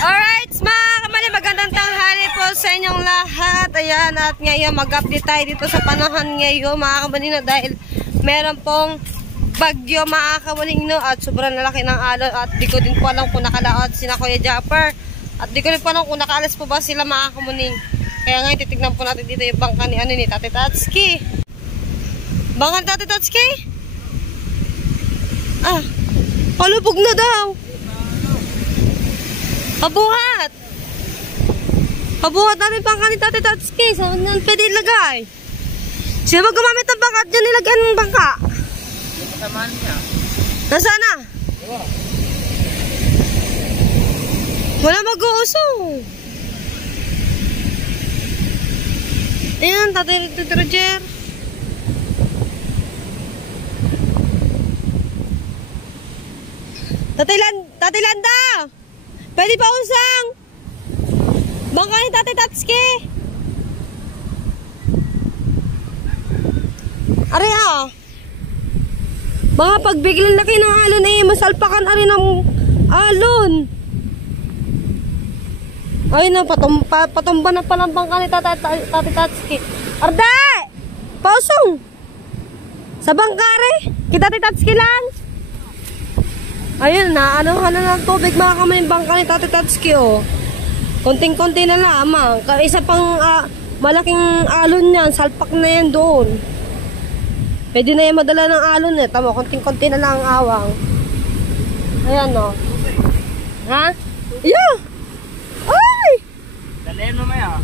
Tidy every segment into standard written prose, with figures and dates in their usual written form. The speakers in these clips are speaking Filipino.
Alright, mga kamali, magandang tanghali po sa inyong lahat. Ayan, at ngayon mag-update tayo dito sa panahon ngayon, mga kamali, na dahil meron pong bagyo, mga kamali, no, at sobrang lalaki ng alon. At di ko din po alam kung nakalaot sina Kuya Japper. At di ko din po alam kung nakaalas po ba sila, mga kamali. Kaya ngayon titignan po natin dito yung bangka ni Tate Tatsuki. Bangka ni Tate Tatsuki? Ah, palubog na daw. Pabuhat! Pabuhat natin bangka ni Tate Tatsuki. Saan yan pwede ilagay? Sino ba gumamit ng bangka at dyan nilagyan ng bangka? Yung kasamaan niya. Nasaan na? Wala mag-uusong. Ayan, Tate Roger. Tate Landa! Pwede pa usang? Bangka ni Tate Tatsuki. Are baka pagbiglan laki ng alon eh, masalpakan are ng alon. Ay na, patumba na palang bangka ni Tate Tatsuki. Arda! Pausong! Sa bangka re? Kita Tate Tatsuki lang. Ayun na, ano na ng tubig, mga kamay, bangka ni Tate Tatsuki, oh. Konting-konti na lamang. Isa pang malaking alon yan, salpak na yan doon. Pwede na yan madala ng alon eh. Tama, konting-konti na lang ang awang. Ayan, oh. Ha? Yeah! Ay! Dalayan mo maya.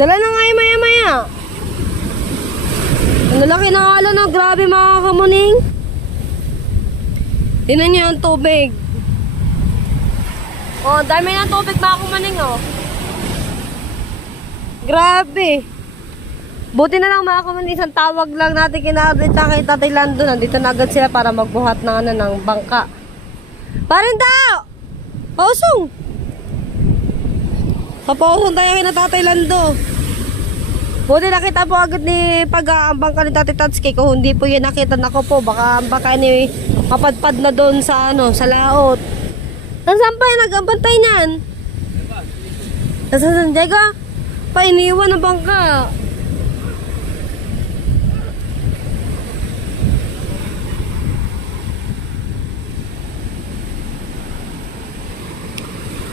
Dala na nga yung maya-maya. Ang laki ng alon, oh. Grabe, mga kamuning. Tingnan niyo ang tubig. Oh, dami ng tubig, mga kumaning, oh. Grabe. Buti na lang, mga kumaning, isang tawag lang natin kina-update kay Tatay Lando. Nandito na agad sila para magbuhat ng, ng bangka. Parin daw! Pausong! Papausong tayo kay Tatay Lando. Buti nakita po agad ni ang bangka ni Tate Tatsuki. Kung hindi po yun nakita na ko po, baka ang bangka ni mapadpad na doon sa sa laot. Nasaan pa yung nag-abantay niyan? Sa San Diego? Painiwan ang bangka.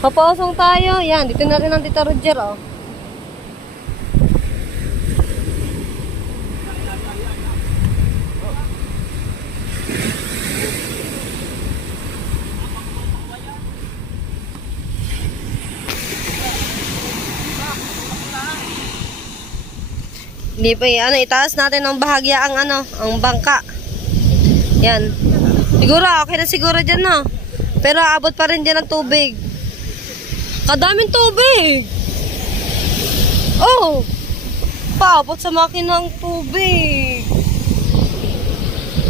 Papausong tayo. Yan, dito na rin ang Tita Roger, oh. Hindi pa itaas natin ng bahagya ang ang bangka. Yan. Siguro okay na siguro diyan, no. Pero abot pa rin diyan ng tubig. Kadaming tubig. Oh. Paabot sa makina ng tubig.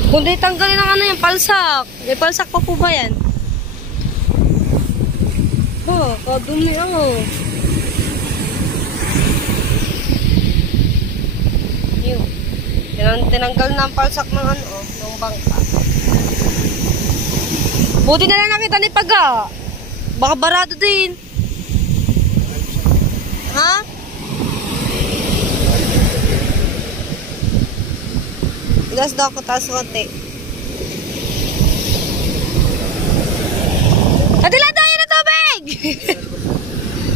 Kundi tanggalin ang yung palsak. May palsak pa po ba yan? Oh, kadumi tinanggal na ang palsak ng ng bangka. Buti na lang nakita ni Paga. Baka barado din. Ha? Ilas daw ako taas konti. Atila tayo na tubig!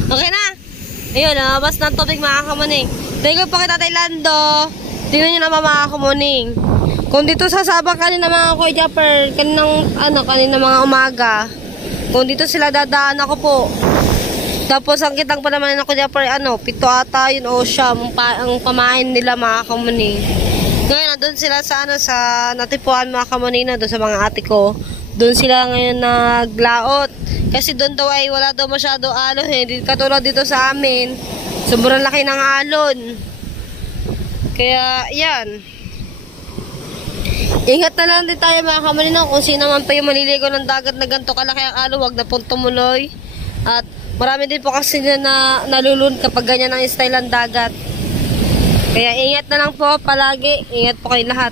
Okay na. Ayun, labas ng tubig, mga kamaning. Tingnan pa kita, Tatay Lando. Tingnan nyo naman, mga kumuning. Kung dito sa Sabang kanina, mga Kuya Japper, kanina mga umaga, kung dito sila dadaan ako po. Tapos ang kitang pa naman na Kuya Japper, 7 ata yun o siyam ang pamain nila, mga kumuning. Ngayon, nandun sila sa sa Natipuan, mga kumuning, na doon sa mga ate ko. Doon sila ngayon naglaot. Kasi doon daw ay wala daw masyado alon eh. Katulad dito sa amin, sobrang laki ng alon. Kaya, yan. Ingat na lang din tayo, mga kamalinaw. Kung sino man pa yung maliligo ng dagat na ganito kalaki ang alon, huwag na pong tumuloy. At marami din po kasi na nalulun kapag ganyan ang style ng dagat. Kaya ingat na lang po palagi. Ingat po kayo lahat.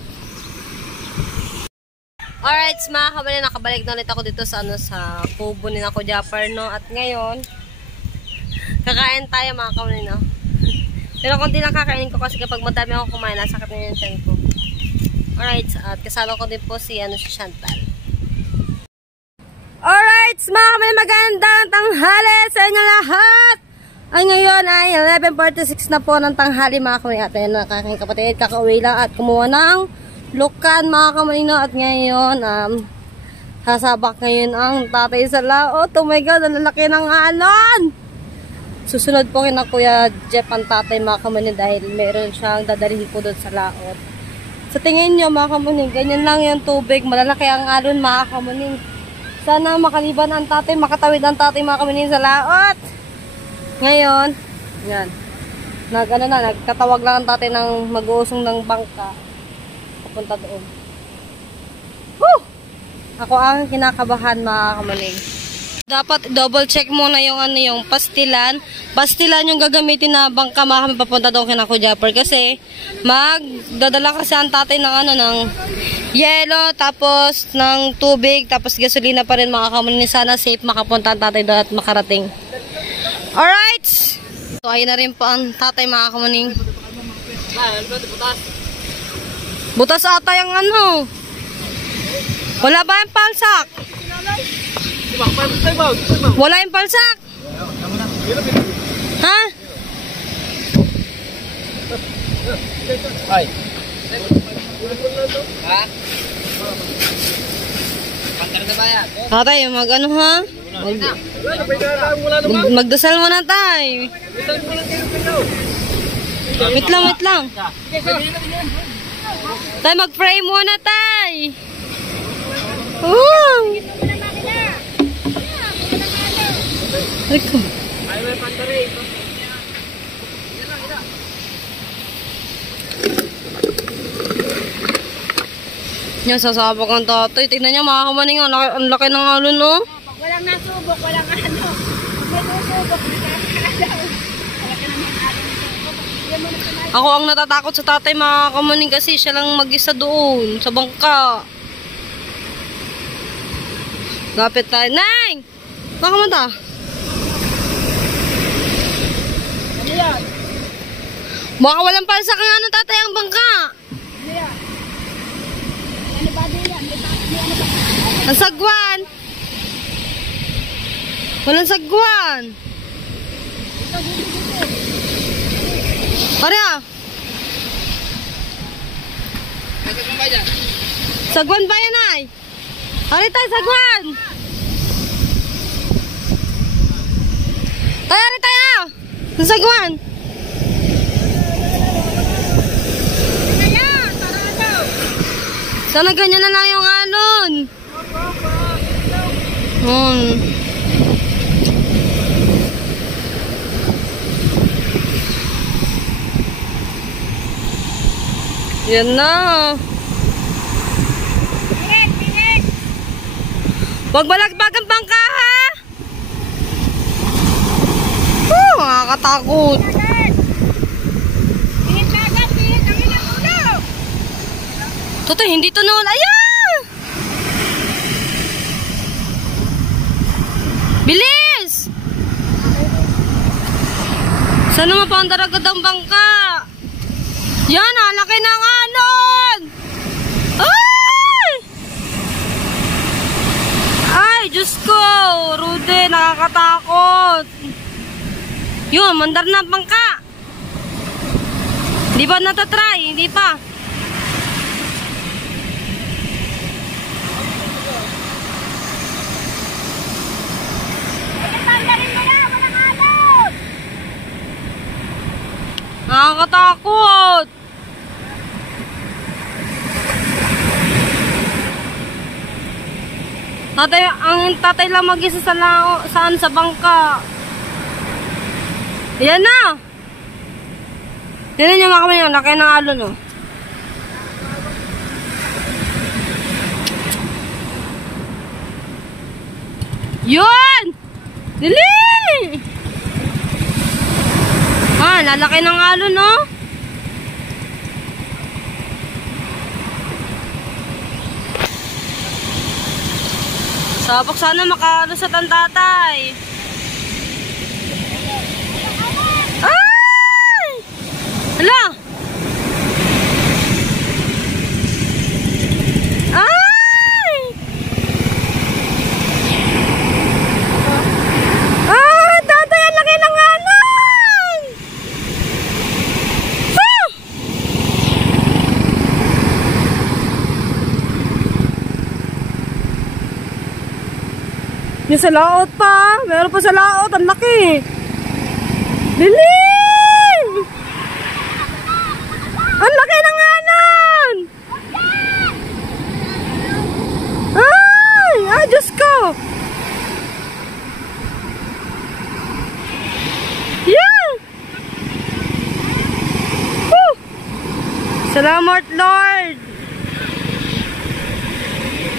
Alright, mga kamalinaw, nakabalik na ulit ako dito sa sa kubo ni Kuya Japper, no? At ngayon, Kakain tayo mga kamuning, no? Pero konti lang kakainin ko kasi kapag madami ako kumain, nasakit na yung tiyan ko. Alright, at kasama ko din po si Chantal. Alright, mga kamuning, magandang tanghali sa inyo lahat! Ay ngayon ay 11:46 na po ng tanghali mga kamuning. At ngayon aking kapatid, kakauwi lang at kumuha ng lukan mga kamuning, no? At ngayon, sasabak ngayon ang tatay sa laot. Oh my God, ang lalaki ng alon! Susunod po kina Kuya Jeff ang tatay mga kamuning dahil meron siyang dadalhin po doon sa laot. Sa tingin nyo mga kamuning, ganyan lang yung tubig. Malalaki ang alon mga kamuning. Sana makaliban ang tatay, makatawid ang tatay mga kamuning sa laot. Ngayon, yan. Nagtatawag lang ang tatay ng mag-uusong ng bangka. Papunta doon. Woo! Ako ang kinakabahan mga kamuning. Dapat double check muna yung pastilan. Pastilan yung gagamitin na bangka mga kami papunta doon kina Kuya Japper kasi magdadala kasi ang tatay ng yelo, tapos ng tubig, tapos gasolina pa rin mga kamuning. Sana safe makapunta ang tatay doon at makarating. Alright! So ayun na rin po ang tatay mga kamuning. Butas ata yung wala ba yung palsak? Wala yung palsak? Ha? Ay. Ha? Pangkar na ba yan? Tatay, ha? Magdasal muna tay. Wait lang. Tay, mag-pray muna tay. Eko. Ay, may pantari. Yan, sasabak ang tatay. Tignan niya mga kamaning. Ang laki ng alon, no? Pag walang nasubok, walang Pag may susubok, nakakalaw. Ako ang natatakot sa tatay mga kamaning kasi siya lang mag-isa doon sa bangka. Lapit tayo. Neng! Baka mata? Ano yan? Baka walang palsak ang tatay ang bangka. Ano yan? Ano ba din yan? May ano ba? Ang sagwan. Walang sagwan. Ito, dito. Pare Nasaan ba dyan? sagwan ba yan ay? Ari tayo, sagwan! Tayo, ari tayo! Ang sagwan! Kaya, sarado! Sana ganyan na lang yung alon. Yan na. Pilit! Huwag balagbag ang bangka, ha? Nakakatakot. Pilit na agad! Pilit! Ang ilang ulo! Totoy, hindi to noon. Ayan! Bilis! Sana mapandaragat ang bangka? Yan, laki ng alon! Ay! Ay, Diyos ko! Rude, nakakatakot. Yun, mandar na ang bangka. Hindi pa natatry? Hindi pa. Tanggalin mo na! Walang alon! Nakakatakot. Tatay, ang tatay lang mag-isa sa saan sa bangka. Ayan na. Tignan niyo mga kamayan, laki ng alon, oh. Yun! Dili! Lalaki ng alon, no? Sabak sana makalusot ang tatay. sa laot pa. Meron pa sa laot. Ang laki. Biling! Ang laki ng anon! Ay! Ay, Diyos ko! Yeah! Woo! Salamat, Lord!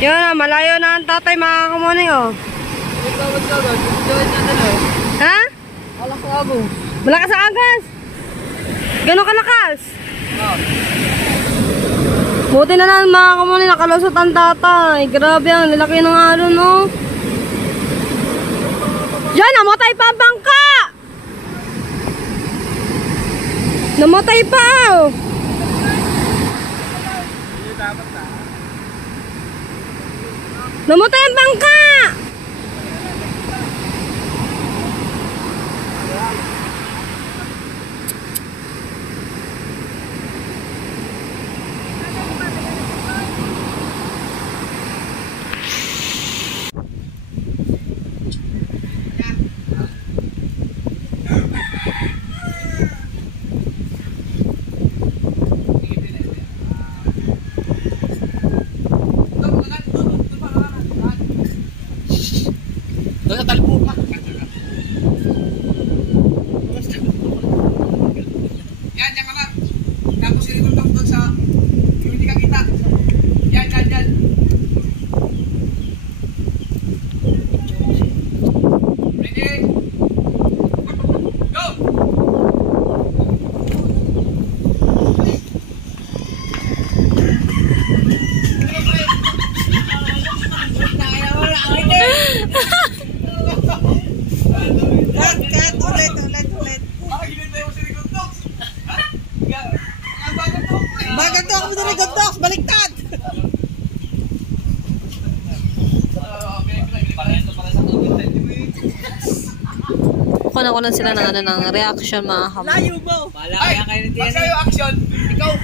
Yun na, malayo na ang tatay mga kamuning, oh. Ha? Wala ko abo. Malakas ang agas. Gano'ng kalakas? Buti na lang mga kamuning, nakalusot ang tatay. Grabe ang lalaki ng alon, no? Yan, namatay pa ang bangka! Namatay pa, oh. Namatay ang bangka! Doon sa talpo pa. Yan, yan ka na. Tapos sinitulong doon sa hindi ka kita. Yan, yan, yan. Ready? Go! Bagat to ako sa Regal Dogs, baliktad! Kunan sila ng, ng reaction mga kamuning. Layo mo! Ay, pag sa'yo action, ikaw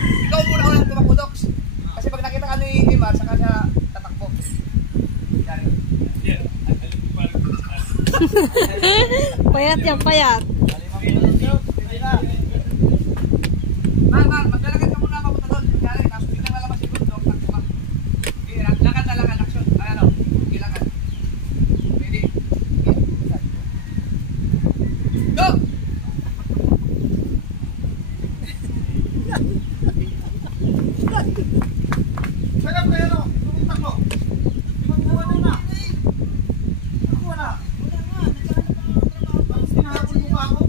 muna ko lang tumakbo, Docs. Kasi pag nakita ka ni Imar, saka siya tatakbo. Payat yan, payat. Mar, maglalagay ka muna papunta doon. Kunyari, tapos biglang lalabas yung bundok, takbo ka. Okay, lakad na lakad, action. Ay, ano, ilakad. Ready? Go! Sagap kayo, no? Tumuntak mo. Magbuwan mo na. Magbuwan na. Tapos tinahabol mo ka ako.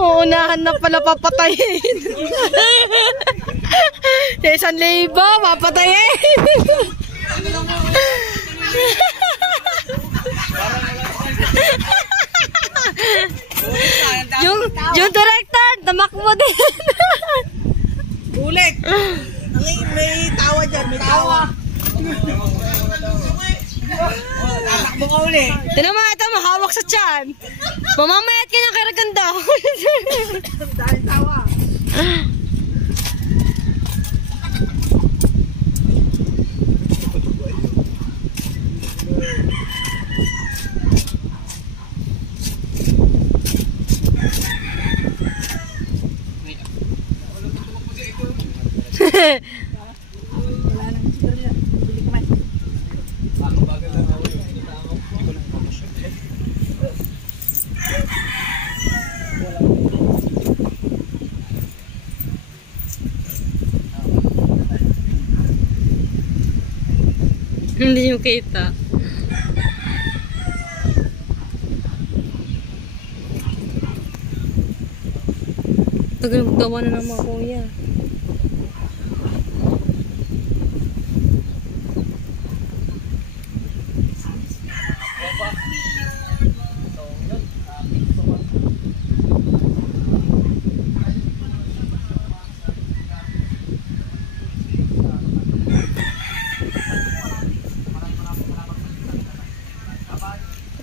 Uunahan na pala papatayin. Sa 1,000, papatayin. yung director, tamakbo din. Ulit! May tawa dyan, may tawa. Tatakbo ka ulit. Tinan mo, ito mahawak sa tiyan. Mamamayat ka niya kay Raganda. Dahil tawa. Ako bagal lang ako yun. Hindi ko lang promotion. Hindi yung kita. Tagal maggawa na ng mga kuya.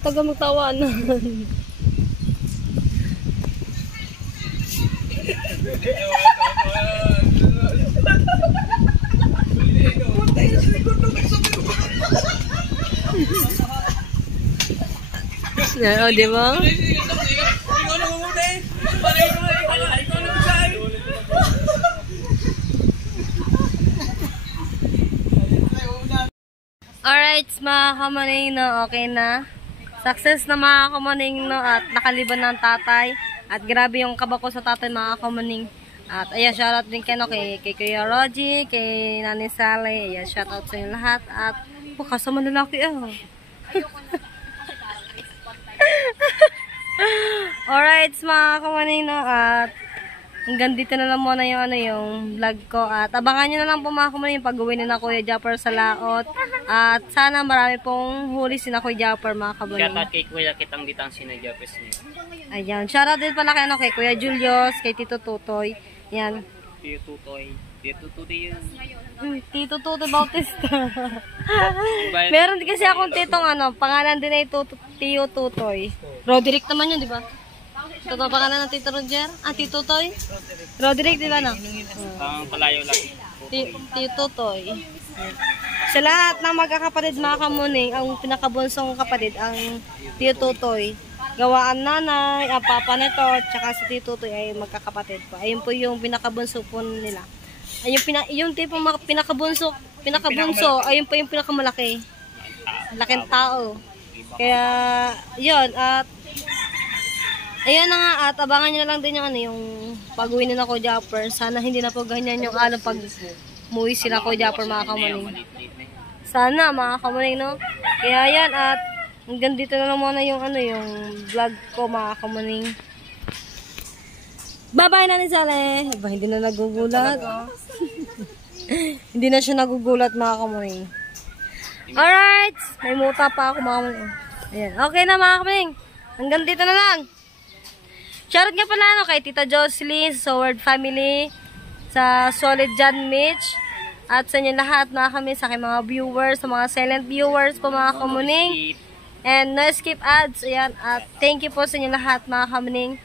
Tagal magtawanan. Oh, di ba? Alright, mga kamaning, no, okay na. Success na mga kamaning, no, at nakaliban ng tatay. At grabe yung kaba ko sa tatay, mga kamaning. At ayan, shoutout din kayo, no, kay Kuya Rogie, kay Nani Sally. Ayan, shoutout sa inyo lahat. At, kasama na lalaki, Alright, mga kamaning, no, at hanggang dito na lang muna yung, yung vlog ko. At abangan nyo na lang po mga kamaning yung pag-uwi na Kuya Japper sa laot. At sana marami pong huli si na Kuya Japper, mga kamaning. Shoutout kay Kuya Kitang Ditang Sinajapes niyo. Ayan, shoutout din pala kay, kay Kuya Julius, kay Tito Tutoy. Yan. Tito Tutoy. Tito Tutoy yun. Tito Tutoy Bautista. Meron din kasi akong titong pangalan din ay Tio Tutoy. Roderick naman yun, di ba? Totoo pangalan ng Tito Roger? Tito Toy? Roderick, di ba, no? Ang palayo lang. Tito Toy. Sa lahat ng magkakapatid, mga kamuning, ang pinakabunsong kapatid, ang Tito Toy. Gawaan nanay, ang papa nito, tsaka si Tito Toy ay magkakapatid po. Ayun po yung pinakabunso po nila. Ay, yung tipo pinakabunso, ayun po yung pinakamalaki. Laking tao. Kaya, yun, at ayun na nga, at abangan nyo na lang din yung pag-uwi na ako Japper. Sana hindi na po ganyan yung pag muwi sila ko Japper, mga kamaling. Sana, mga kamaling, no? Kaya yan, at hanggang dito na lang muna yung yung vlog ko, mga kamaling. Bye-bye na ni Sale. Hindi na nagugulat. Hindi na siya nagugulat, mga kamaling. Alright! May muta pa ako, mga kamaling. Ayan. Okay na, mga kamaling. Hanggang dito na lang. Shoutout nga pala kay Tita Jocelyn, sa Sword Family, sa Solid John Mitch, at sa inyo lahat, mga kami, sa aking mga viewers, sa mga silent viewers po, mga kamuning. And no skip ads. Ayan. At thank you po sa inyo lahat, mga kamuning.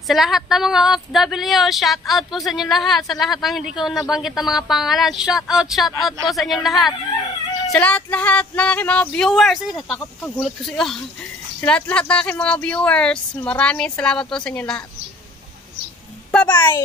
Sa lahat ng mga OFW, shout out po sa inyo lahat. Sa lahat ng hindi ko nabanggit ng mga pangalan, shout out po sa inyo lahat. Sa lahat ng aking mga viewers, ay natakot ako, gulat ko sa iyo. Sa lahat ng aking mga viewers, maraming salamat po sa inyo lahat. Bye-bye!